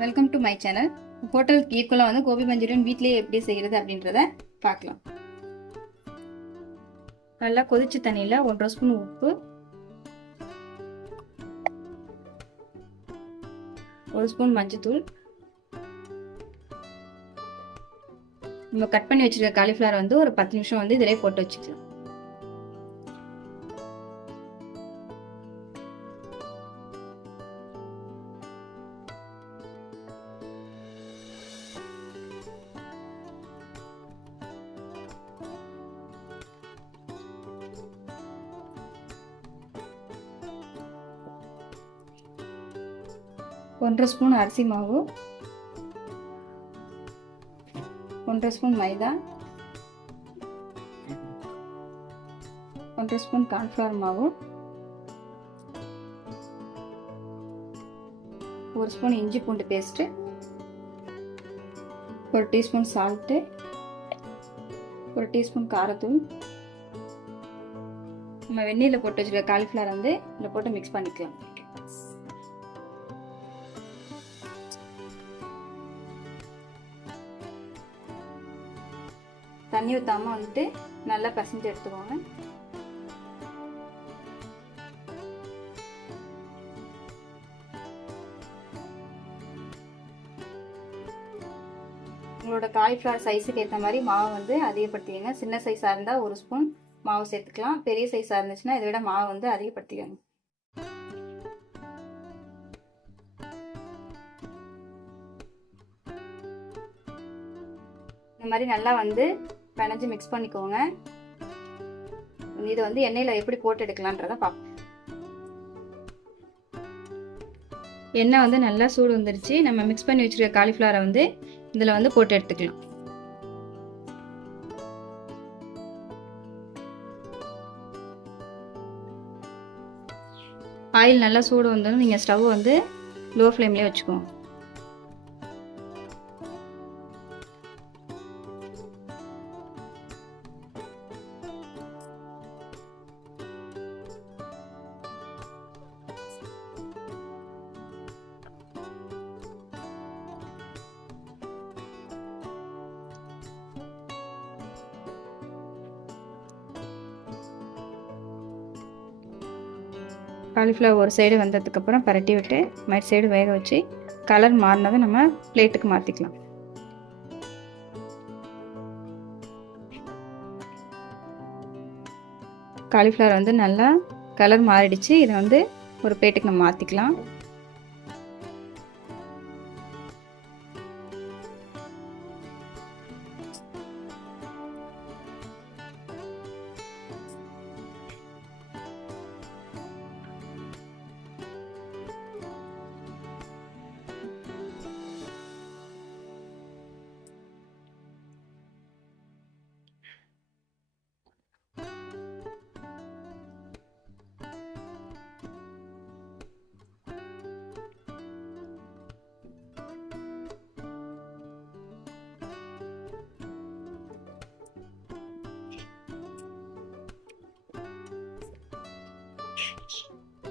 Welcome to my channel. ஹோட்டலுக்கு ஈக்குவலாக வந்து கோபி மஞ்சூரியன் வீட்லேயே எப்படி செய்கிறது அப்படின்றத பார்க்கலாம். நல்லா கொதிச்ச தண்ணியில் 1.5 ஸ்பூன் உப்பு, 1 ஸ்பூன் மஞ்சத்தூள், நம்ம கட் பண்ணி வச்சிருக்க காலிஃப்ளவர் வந்து ஒரு 10 நிமிஷம் வந்து இதிலே போட்டு வச்சுக்கலாம். ஒன்றரை ஸ்பூன் அரிசி மாவு, 1.5 ஸ்பூன் மைதா, 1.5 ஸ்பூன் கார்ன்ஃப்ளவர் மாவு, 1 ஸ்பூன் இஞ்சி பூண்டு பேஸ்ட்டு, 1 டீஸ்பூன் சால்ட்டு, 1 டீஸ்பூன் காரத்தூள். நம்ம வெந்நீரில் போட்டு வச்சுருக்க காலிஃப்ளவர் வந்து இதில் போட்டு மிக்ஸ் பண்ணிக்கலாம். தண்ணி ஊற்றாமல் வந்துட்டு நல்லா பசஞ்சு எடுத்துக்கோங்க. உங்களோட காலிஃப்ளவர் சைஸுக்கு ஏற்ற மாதிரி மாவு வந்து அதிகப்படுத்திக்கங்க. சின்ன சைஸாக இருந்தால் 1 ஸ்பூன் மாவு சேர்த்துக்கலாம். பெரிய சைஸாக இருந்துச்சுன்னா இதை விட மாவு வந்து அதிகப்படுத்திக்கங்க. இந்த மாதிரி நல்லா வந்து பிணைஞ்சு மிக்ஸ் பண்ணிக்கோங்க. இதை வந்து எண்ணெயில் எப்படி போட்டு எடுக்கலான்றத பார்ப்போம். எண்ணெய் வந்து நல்லா சூடு வந்துருச்சு. நம்ம மிக்ஸ் பண்ணி வச்சிருக்க காலிஃப்ளவரை வந்து இதில் வந்து போட்டு எடுத்துக்கலாம். ஆயில் நல்லா சூடு வந்ததும் நீங்கள் ஸ்டவ் வந்து லோ ஃப்ளேம்லேயே வச்சுக்கோங்க. காலிஃப்ளவர் ஒரு சைடு வந்ததுக்கப்புறம் பரட்டி விட்டு மறு சைடு வேக வச்சு கலர் மாறினதை நம்ம பிளேட்டுக்கு மாற்றிக்கலாம். காலிஃப்ளவர் வந்து நல்லா கலர் மாறிடுச்சு. இதை வந்து ஒரு பிளேட்டுக்கு நம்ம மாற்றிக்கலாம்.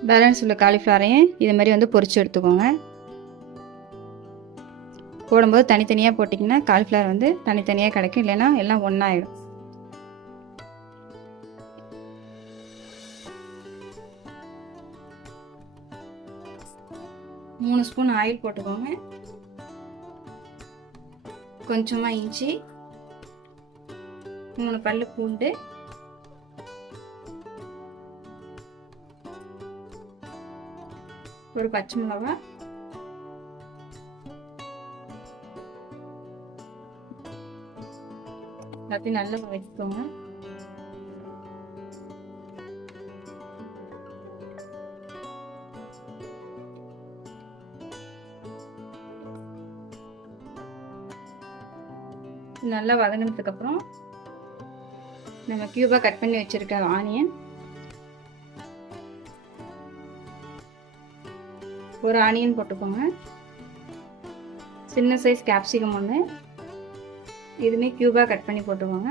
பேலன்ஸ் உள்ள காலிஃப்ளவரையும் இது மாதிரி வந்து பொரிச்சு எடுத்துக்கோங்க. போடும்போது தனித்தனியாக போட்டிங்கன்னா காலிஃப்ளவர் வந்து தனித்தனியாக கிடைக்கும், இல்லைன்னா எல்லாம் ஒன்றாயிடும். மூணு ஸ்பூன் ஆயில் போட்டுக்கோங்க. கொஞ்சமாக இஞ்சி, 3 பல்லு பூண்டு, ஒரு பச்சை மிளகாய், எல்லாத்தையும் நல்லா வதக்கிக்கோங்க. நல்லா வதங்கினதுக்கு அப்புறம் நம்ம கியூபா கட் பண்ணி வச்சிருக்க ஆனியன், ஒரு ஆனியன் போட்டுக்கோங்க. சின்ன சைஸ் கேப்சிகம் ஒன்று, இதுமே கியூபா கட் பண்ணி போட்டுக்கோங்க.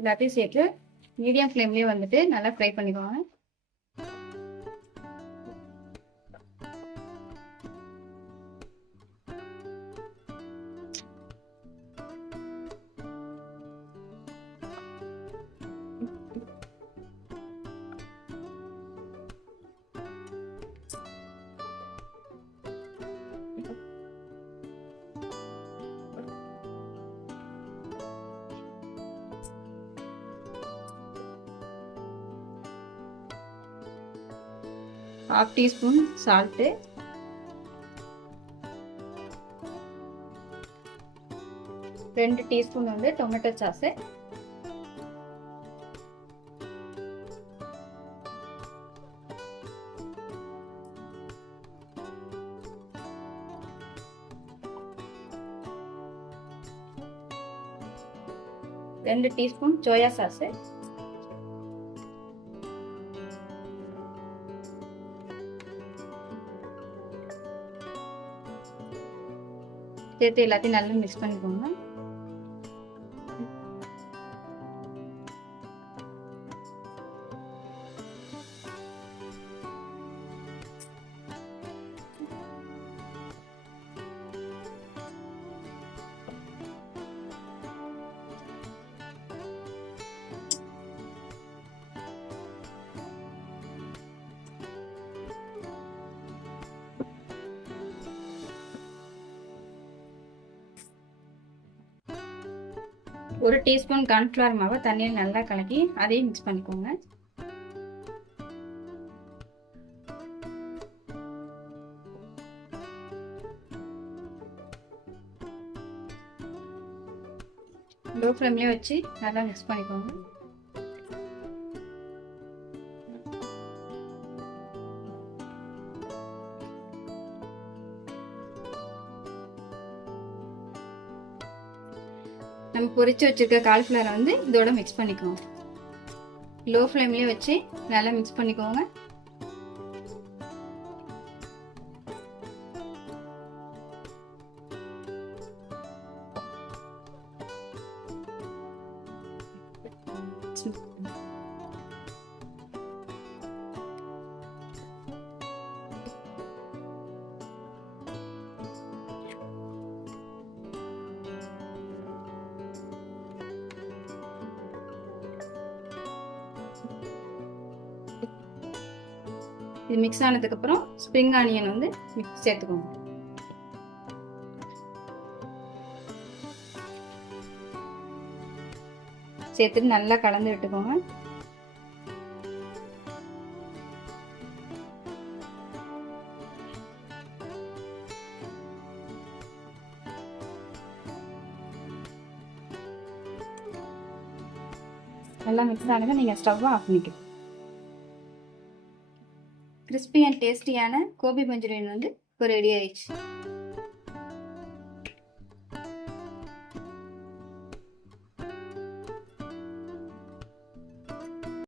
எல்லாத்தையும் சேர்த்து மீடியம் ஃப்ளேம்லேயே வந்துட்டு நல்லா ஃப்ரை பண்ணிக்கோங்க. ½ டீஸ்பூன் சால்ட்டு, 2 டீஸ்பூன் வந்து tomato sauce, 2 teaspoon soya sauce, சேர்த்து எல்லாத்தையும் நல்லா மிக்ஸ் பண்ணிக்கோங்க. ஒரு டீஸ்பூன் கார்ன்ஃப்ளவர் மாவை தண்ணியில் நல்லா கலக்கி அதையும் மிக்ஸ் பண்ணிக்கோங்க. லோ ஃப்ளேம்லேயே வச்சு நல்லா மிக்ஸ் பண்ணிக்கோங்க. நம்ம பொரிச்சு வச்சிருக்க காலிஃப்ளவரை வந்து இதோட மிக்ஸ் பண்ணிக்கோங்க. லோ ஃப்ளேம்லேயே வச்சு நல்லா மிக்ஸ் பண்ணிக்கோங்க. இது மிக்ஸ் ஆனதுக்கு அப்புறம் ஸ்ப்ரிங் ஆனியன் வந்து சேர்த்துக்கோங்க. சேர்த்துட்டு நல்லா கலந்து விட்டுக்கோங்க. நல்லா மிக்ஸ் ஆனதை நீங்கள் ஸ்டவ்வை ஆஃப் பண்ணிக்கணும். கிறிஸ்பி அண்ட் டேஸ்டியான கோபி மஞ்சூரியன் வந்து இப்போ ரெடி ஆயிடுச்சு.